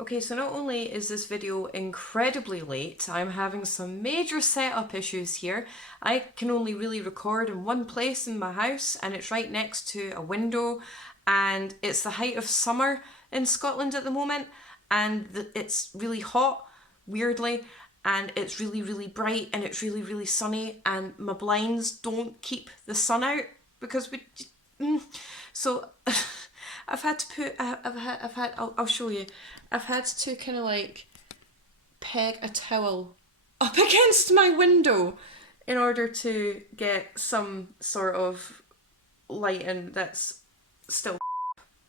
Okay, so not only is this video incredibly late, I'm having some major setup issues here. I can only really record in one place in my house, and it's right next to a window, and it's the height of summer in Scotland at the moment, and it's really hot, weirdly, and it's really bright, and it's really sunny, and my blinds don't keep the sun out because so I've had to put, I'll show you. I've had to kind of like peg a towel up against my window in order to get some sort of lighting that's still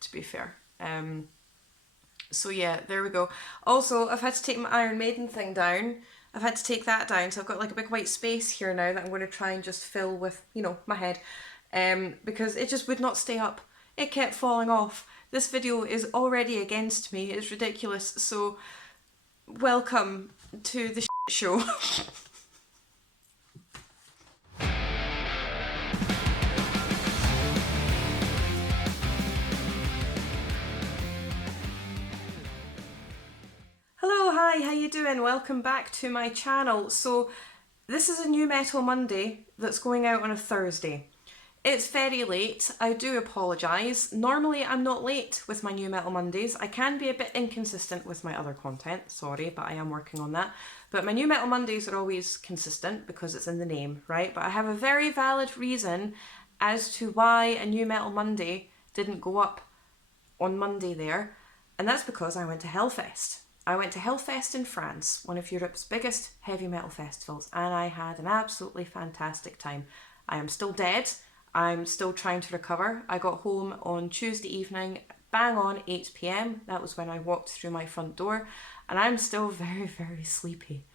to be fair. So yeah, there we go. Also, I've had to take my Iron Maiden thing down. I've had to take that down, so I've got like a big white space here now that I'm going to try and just fill with, you know, my head. Because it just would not stay up. It kept falling off. This video is already against me. It's ridiculous. So, welcome to the show. Hello, hi, how you doing? Welcome back to my channel. So, this is a New Metal Monday that's going out on a Thursday. It's very late, I do apologise. Normally I'm not late with my New Metal Mondays. I can be a bit inconsistent with my other content, sorry, but I am working on that. But my New Metal Mondays are always consistent because it's in the name, right? But I have a very valid reason as to why a New Metal Monday didn't go up on Monday there, and that's because I went to Hellfest. I went to Hellfest in France, one of Europe's biggest heavy metal festivals, and I had an absolutely fantastic time. I am still dead. I'm still trying to recover. I got home on Tuesday evening, bang on 8 PM. That was when I walked through my front door, and I'm still very sleepy.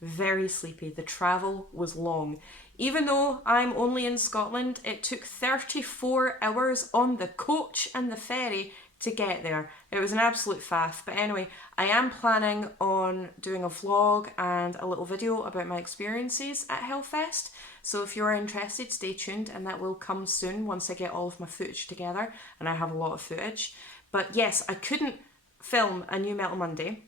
Very sleepy. The travel was long. Even though I'm only in Scotland, it took 34 hours on the coach and the ferry to get there. It was an absolute faff. But anyway, I am planning on doing a vlog and a little video about my experiences at Hellfest. So if you're interested, stay tuned, and that will come soon once I get all of my footage together, and I have a lot of footage. But yes, I couldn't film a New Metal Monday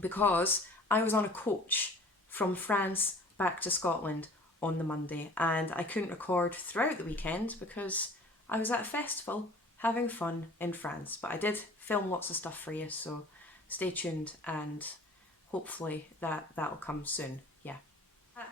because I was on a coach from France back to Scotland on the Monday, and I couldn't record throughout the weekend because I was at a festival having fun in France. But I did film lots of stuff for you, so stay tuned, and hopefully that'll come soon. Yeah.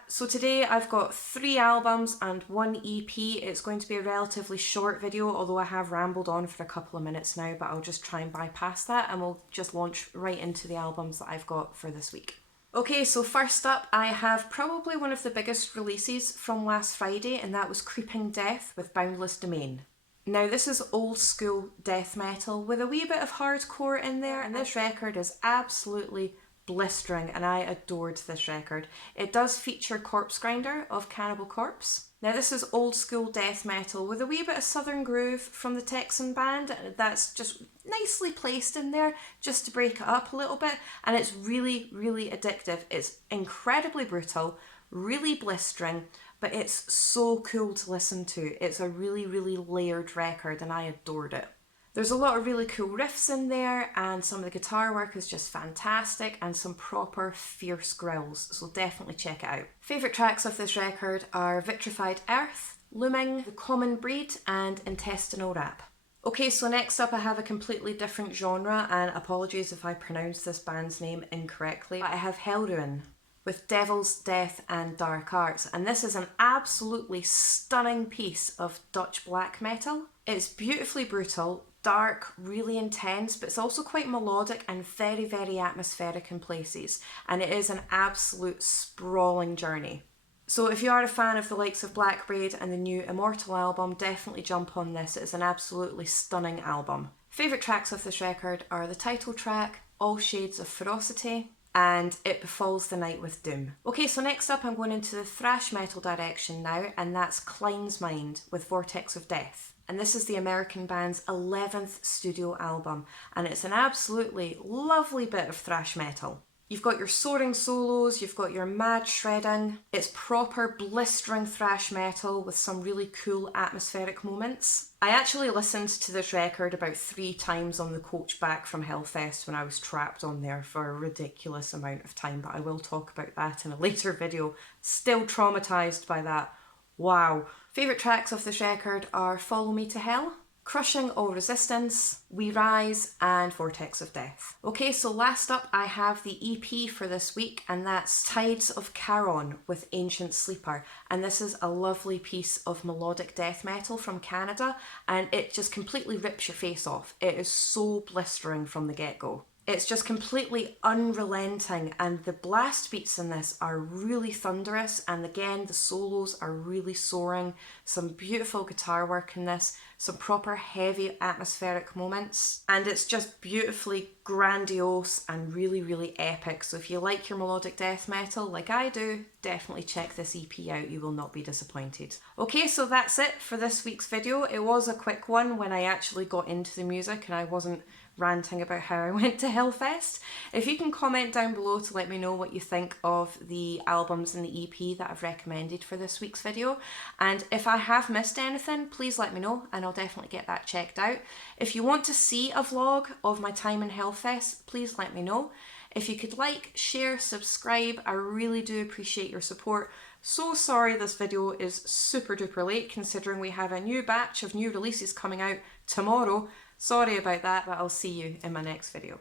So today I've got 3 albums and 1 EP. It's going to be a relatively short video, although I have rambled on for a couple of minutes now, but I'll just try and bypass that, and we'll just launch right into the albums that I've got for this week. Okay, so first up I have probably one of the biggest releases from last Friday, and that was Creeping Death with Boundless Domain. Now this is old school death metal with a wee bit of hardcore in there, and this record is absolutely blistering, and I adored this record. It does feature Corpse Grinder of Cannibal Corpse. Now this is old school death metal with a wee bit of southern groove from the Texan band that's just nicely placed in there just to break it up a little bit, and it's really addictive. It's incredibly brutal, really blistering, but it's so cool to listen to. It's a really layered record, and I adored it. There's a lot of really cool riffs in there, and some of the guitar work is just fantastic, and some proper fierce growls, so definitely check it out. Favourite tracks of this record are Vitrified Earth, Looming, The Common Breed, and Intestinal Rap. Okay, so next up I have a completely different genre, and apologies if I pronounce this band's name incorrectly, but I have Helleruin with Devil's Death and Dark Arts, and this is an absolutely stunning piece of Dutch black metal. It's beautifully brutal, dark, really intense, but it's also quite melodic and very atmospheric in places, and it is an absolute sprawling journey. So if you are a fan of the likes of Black Braid and the new Immortal album, definitely jump on this. It is an absolutely stunning album. Favourite tracks of this record are the title track, All Shades of Ferocity, and It Befalls the Night with Doom. Okay, so next up I'm going into the thrash metal direction now, and that's Cline's Mind with Vortex of Death. And this is the American band's 11th studio album, and it's an absolutely lovely bit of thrash metal. You've got your soaring solos, you've got your mad shredding. It's proper blistering thrash metal with some really cool atmospheric moments. I actually listened to this record about 3 times on the coach back from Hellfest when I was trapped on there for a ridiculous amount of time, but I will talk about that in a later video. Still traumatised by that. Wow. Favourite tracks of this record are Follow Me to Hell, Crushing All Resistance, We Rise, and Vortex of Death. Okay, so last up I have the EP for this week, and that's Tides of Kharon with Ancient Sleeper. And this is a lovely piece of melodic death metal from Canada, and it just completely rips your face off. It is so blistering from the get-go. It's just completely unrelenting, and the blast beats in this are really thunderous, and again the solos are really soaring. Some beautiful guitar work in this, some proper heavy atmospheric moments, and it's just beautifully grandiose and really, really epic. So if you like your melodic death metal like I do, definitely check this EP out, you will not be disappointed. Okay, so that's it for this week's video. It was a quick one when I actually got into the music and I wasn't ranting about how I went to Hellfest. If you can comment down below to let me know what you think of the albums in the EP that I've recommended for this week's video, and if I have missed anything, please let me know and I'll definitely get that checked out. If you want to see a vlog of my time in Hellfest, please let me know. If you could like, share, subscribe, I really do appreciate your support. So sorry this video is super duper late considering we have a new batch of new releases coming out tomorrow. Sorry about that, but I'll see you in my next video.